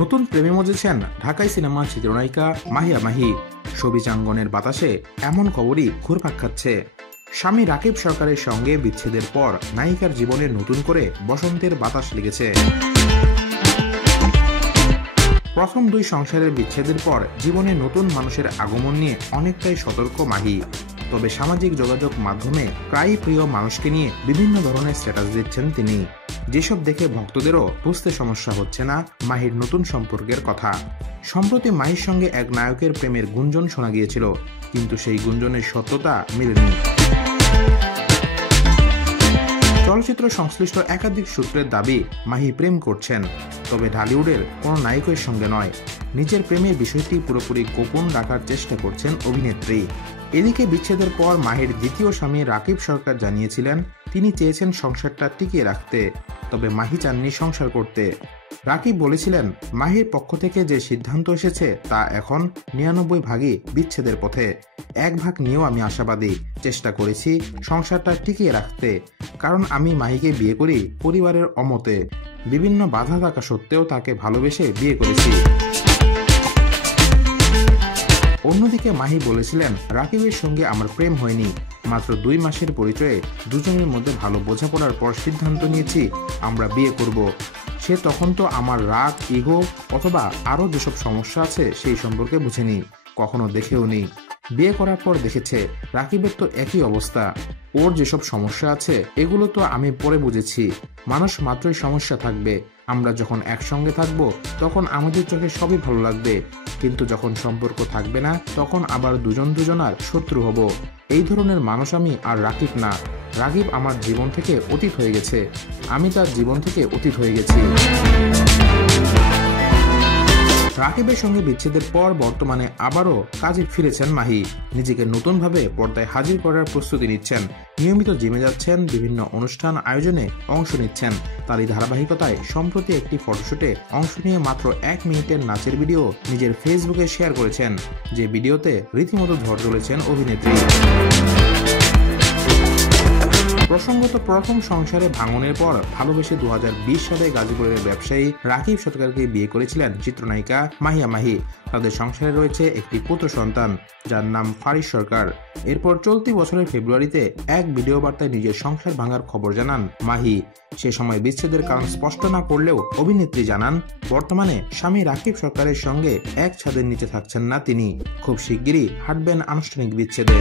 নতুন প্রেমে মজেছেন ঢাকাই সিনেমার চিত্রনায়িকা মাহিয়া মাহি। সবিচাঙ্গনের বাতাসে এমন খবরই ঘুরপাক খাচ্ছে। স্বামী রাকিব সরকারের সঙ্গে বিচ্ছেদের পর নায়িকার জীবনে নতুন করে বসন্তের বাতাস লেগেছে। প্রথম দুই সংসারের বিচ্ছেদের পর জীবনে নতুন মানুষের আগমন নিয়ে অনেকটাই সতর্ক মাহি। তবে সামাজিক যোগাযোগ মাধ্যমে প্রায়ই প্রিয় মানুষকে নিয়ে বিভিন্ন ধরনের স্ট্যাটাস দিচ্ছেন তিনি, যেসব দেখে ভক্তদেরও বুঝতে সমস্যা হচ্ছে না মাহির নতুন সম্পর্কের কথা। সম্প্রতি মাহির সঙ্গে এক নায়কের প্রেমের গুঞ্জন শোনা গিয়েছিল, কিন্তু সেই গুঞ্জনের সত্যতা মেলেনি। চলচ্চিত্র সংশ্লিষ্ট একাধিক সূত্রের দাবি মাহি প্রেম করছেন, তবে ঢালিউডের কোনো নায়কের সঙ্গে নয়। নিজের প্রেমের বিষয়টি পুরোপুরি গোপন রাখার চেষ্টা করছেন অভিনেত্রী। এদিকে বিচ্ছেদের পর মাহির দ্বিতীয় স্বামী রাকিব সরকার জানিয়েছিলেন তিনি চেয়েছেন সংসারটা টিকিয়ে রাখতে, তবে মাহি চাননি সংসার করতে। রাকিব বলেছিলেন মাহির পক্ষ থেকে যে সিদ্ধান্ত এসেছে তা এখন ৯৯ ভাগই বিচ্ছেদের পথে। ১ ভাগ নিয়েও আমি আশাবাদী, চেষ্টা করেছি সংসারটা টিকিয়ে রাখতে, কারণ আমি মাহিকে বিয়ে করি পরিবারের অমতে। বিভিন্ন বাধা থাকা সত্ত্বেও তাকে ভালোবেসে বিয়ে করেছি। অন্যদিকে মাহি বলেছিলেন রাকিবের সঙ্গে আমার প্রেম হয়নি, মাত্র ২ মাসের পরিচয়ে দুজনের মধ্যে ভালো বোঝাপড়ার পর সিদ্ধান্ত নিয়েছি আমরা বিয়ে করব। সে তখন তো আমার রাগ, ইগো অথবা আরও যেসব সমস্যা আছে সেই সম্পর্কে বুঝেনি, কখনো দেখেও নি। বিয়ে করার পর দেখেছে রাকিবের তো একই অবস্থা, ওর যেসব সমস্যা আছে এগুলো তো আমি পরে বুঝেছি। মানুষ মাত্রই সমস্যা থাকবে, আমরা যখন একসঙ্গে থাকব তখন আমাদের চোখে সবই ভালো লাগবে, কিন্তু যখন সম্পর্ক থাকবে না তখন আবার দুজন দুজনার শত্রু হব। এই ধরনের মানুষ আমি আর রাকিব না। রাকিব আমার জীবন থেকে অতীত হয়ে গেছে, আমি তার জীবন থেকে অতীত হয়ে গেছি। রাকিবের সঙ্গে বিচ্ছেদের পর বর্তমানে আবারও কাজে ফিরেছেন মাহি। নিজেকে নতুনভাবে পর্দায় হাজির করার প্রস্তুতি নিচ্ছেন, নিয়মিত জিমে যাচ্ছেন, বিভিন্ন অনুষ্ঠান আয়োজনে অংশ নিচ্ছেন। তারই ধারাবাহিকতায় সম্প্রতি একটি ফটোশুটে অংশ নিয়ে মাত্র ১ মিনিটের নাচের ভিডিও নিজের ফেসবুকে শেয়ার করেছেন, যে ভিডিওতে রীতিমতো ঝড় তুলেছেন অভিনেত্রী। প্রসঙ্গত প্রথম সংসারে ভাঙনের পর ভালোবেসে ২০২০ সালে গাজীপুরের ব্যবসায়ী রাকিব সরকারকে বিয়ে করেছিলেন চিত্রনায়িকা মাহিয়া মাহি। তাদের সংসারে রয়েছে একটি পুত্র সন্তান যার নাম ফারিস সরকার। এরপর চলতি বছরের ফেব্রুয়ারিতে এক ভিডিও বার্তায় নিজের সংসার ভাঙার খবর জানান মাহি। সে সময় বিচ্ছেদের কারণ স্পষ্ট না করলেও অভিনেত্রী জানান বর্তমানে স্বামী রাকিব সরকারের সঙ্গে এক ছাদের নিচে থাকছেন না তিনি, খুব শিগগিরই হাঁটবেন আনুষ্ঠানিক বিচ্ছেদে।